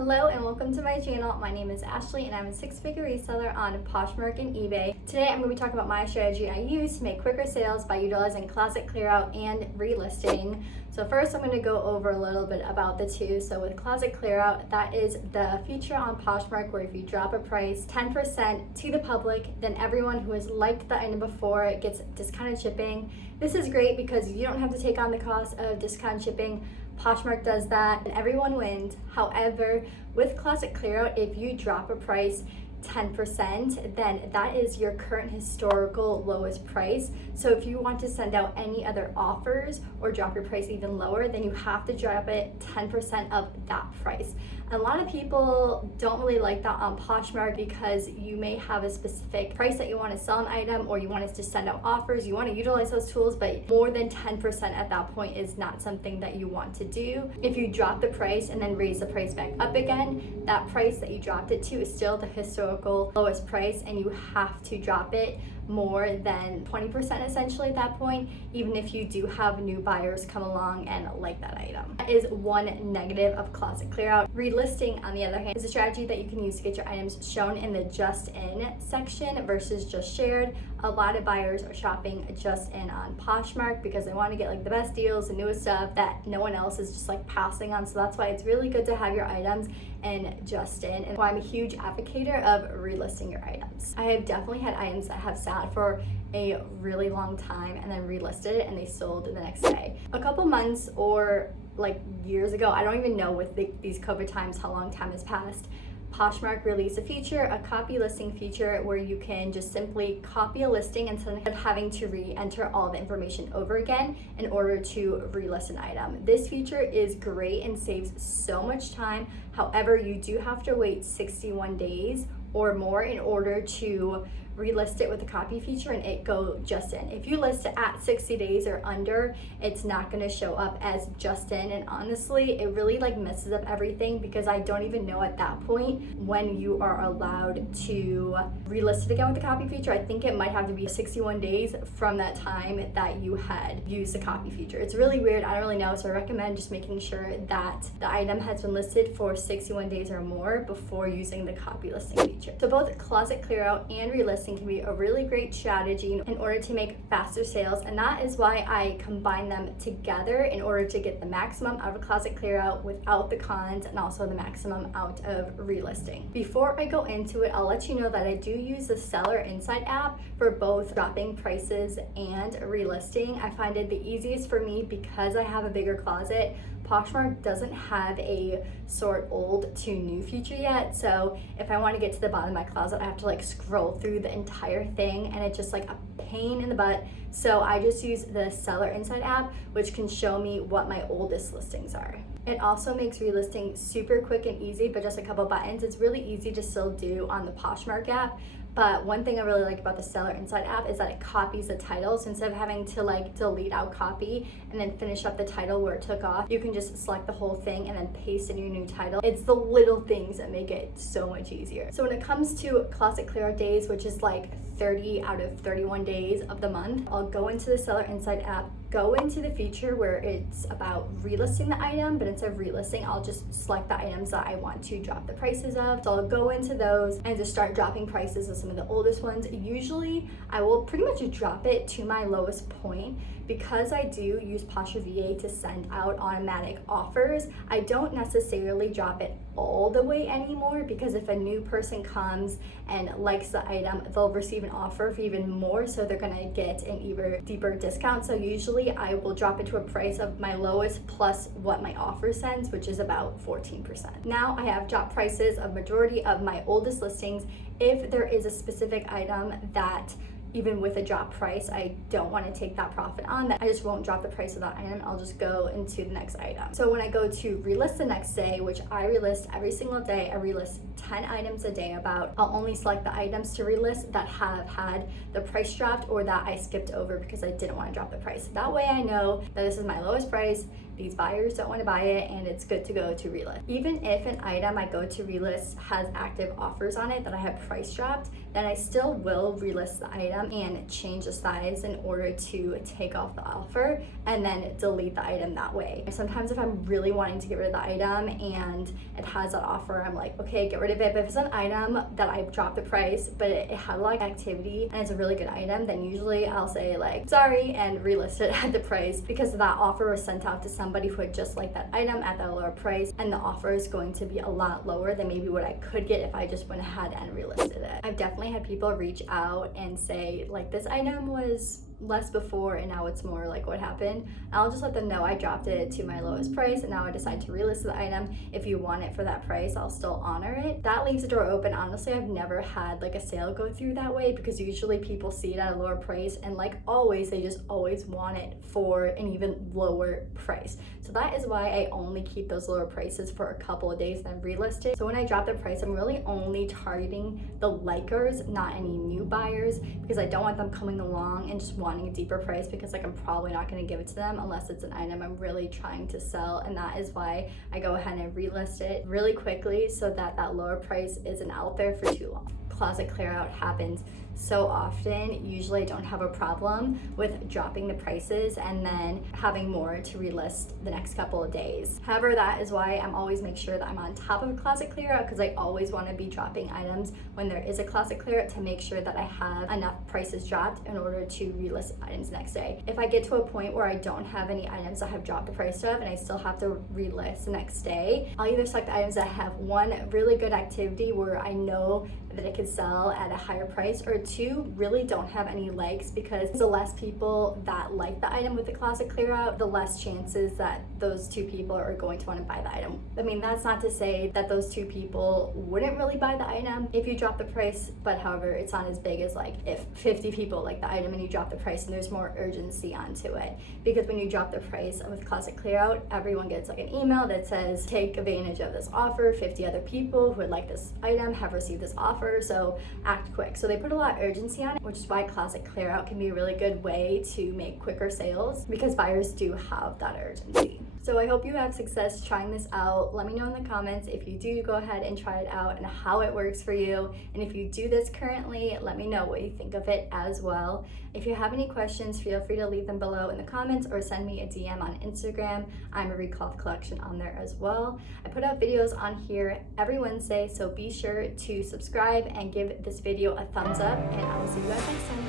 Hello and welcome to my channel. My name is Ashley and I'm a six-figure reseller on Poshmark and eBay. Today I'm going to be talking about my strategy I use to make quicker sales by utilizing closet clear out and relisting. So first I'm going to go over a little bit about the two. So with closet clear out, that is the feature on Poshmark where if you drop a price 10% to the public, then everyone who has liked the item before gets discounted shipping. This is great because you don't have to take on the cost of discount shipping. Poshmark does that and everyone wins. However, with closet clear out, if you drop a price 10%, then that is your current historical lowest price. So if you want to send out any other offers or drop your price even lower, then you have to drop it 10% of that price. A lot of people don't really like that on Poshmark because you may have a specific price that you want to sell an item, or you want us to send out offers, you want to utilize those tools, but more than 10% at that point is not something that you want to do. If you drop the price and then raise the price back up again, that price that you dropped it to is still the historical lowest price, and you have to drop it more than 20% essentially at that point, even if you do have new buyers come along and like that item. That is one negative of closet clear out. Relisting, on the other hand, is a strategy that you can use to get your items shown in the just in section versus just shared. A lot of buyers are shopping just in on Poshmark because they want to get like the best deals, the newest stuff that no one else is just like passing on. So that's why it's really good to have your items in just in, and why I'm a huge advocate of relisting your items. I have definitely had items that have sat for a really long time and then relisted it and they sold the next day. A couple months or like years ago, I don't even know with these COVID times how long time has passed, Poshmark released a feature, a copy listing feature, where you can just simply copy a listing instead of having to re-enter all the information over again in order to relist an item. This feature is great and saves so much time. However, you do have to wait 61 days or more in order to relist it with the copy feature and it go just in. If you list it at 60 days or under, it's not going to show up as just in, and honestly it really like messes up everything because I don't even know at that point when you are allowed to relist it again with the copy feature. I think it might have to be 61 days from that time that you had used the copy feature. It's really weird, I don't really know, so I recommend just making sure that the item has been listed for 61 days or more before using the copy listing feature. So both closet clear out and relisting can be a really great strategy in order to make faster sales, and that is why I combine them together in order to get the maximum out of closet clear out without the cons, and also the maximum out of relisting. Before I go into it, I'll let you know that I do use the Seller Insight app for both dropping prices and relisting. I find it the easiest for me because I have a bigger closet. Poshmark doesn't have a sort old to new feature yet, so if I want to get to the bottom of my closet, I have to like scroll through the entire thing, and it's just like a pain in the butt. So I just use the Seller Insight app, which can show me what my oldest listings are. It also makes relisting super quick and easy, but just a couple buttons. It's really easy to still do on the Poshmark app. But one thing I really like about the Seller Insight app is that it copies the title. So instead of having to like delete out copy and then finish up the title where it took off, you can just select the whole thing and then paste in your new title. It's the little things that make it so much easier. So when it comes to closet clear out days, which is like 30 out of 31 days of the month, I'll go into the Seller Insight app, go into the feature where it's about relisting the item, but instead of relisting, I'll just select the items that I want to drop the prices of. So I'll go into those and just start dropping prices of some of the oldest ones. Usually I will pretty much drop it to my lowest point. Because I do use Posture VA to send out automatic offers, I don't necessarily drop it all the way anymore, because if a new person comes and likes the item, they'll receive an offer for even more, so they're gonna get an even deeper discount. So usually I will drop it to a price of my lowest plus what my offer sends, which is about 14%. Now I have dropped prices of majority of my oldest listings. If there is a specific item that even with a drop price, I don't want to take that profit on, that I just won't drop the price of that item. I'll just go into the next item. So when I go to relist the next day, which I relist every single day, I relist 10 items a day about. I'll only select the items to relist that have had the price dropped or that I skipped over because I didn't want to drop the price. That way I know that this is my lowest price these buyers don't want to buy it and it's good to go to relist. Even if an item I go to relist has active offers on it that I have price dropped, then I still will relist the item and change the size in order to take off the offer and then delete the item that way. Sometimes if I'm really wanting to get rid of the item and it has that offer, I'm like, okay, get rid of it. But if it's an item that I've dropped the price, but it had a lot of activity and it's a really good item, then usually I'll say like, sorry, and relist it at the price, because that offer was sent out to somebody who had just liked that item at that lower price, and the offer is going to be a lot lower than maybe what I could get if I just went ahead and relisted it. I've definitely had people reach out and say like, this item was less before and now it's more, like what happened. I'll just let them know I dropped it to my lowest price and now I decide to relist the item. If you want it for that price, I'll still honor it. That leaves the door open. Honestly, I've never had like a sale go through that way, because usually people see it at a lower price and like always, they just always want it for an even lower price. So that is why I only keep those lower prices for a couple of days then relist it. So when I drop the price, I'm really only targeting the likers, not any new buyers, because I don't want them coming along and just wanting a deeper price, because like I'm probably not going to give it to them unless it's an item I'm really trying to sell. And that is why I go ahead and relist it really quickly so that that lower price isn't out there for too long. Closet clear out happens so often. Usually I don't have a problem with dropping the prices and then having more to relist the next couple of days. However, that is why I'm always make sure that I'm on top of a closet clear out, because I always want to be dropping items when there is a closet clear out to make sure that I have enough prices dropped in order to relist items next day. If I get to a point where I don't have any items that have dropped the price of and I still have to relist the next day, I'll either select the items that have one, really good activity where I know that it could sell at a higher price, or two, really don't have any legs, because the less people that like the item with the closet clear out, the less chances that those two people are going to want to buy the item. I mean, that's not to say that those two people wouldn't really buy the item if you drop the price, but however, it's not as big as like if 50 people like the item and you drop the price and there's more urgency onto it. Because when you drop the price with closet clear out, everyone gets like an email that says, take advantage of this offer. 50 other people who would like this item have received this offer, so act quick. So they put a lot of urgency on it, which is why closet clear out can be a really good way to make quicker sales, because buyers do have that urgency. So I hope you have success trying this out. Let me know in the comments if you do go ahead and try it out and how it works for you. And if you do this currently, let me know what you think of it as well. If you have any questions, feel free to leave them below in the comments or send me a DM on Instagram. I'm a ReCloth Collection on there as well. I put out videos on here every Wednesday, so be sure to subscribe and give this video a thumbs up, and I will see you guys next time.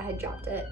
I had dropped it.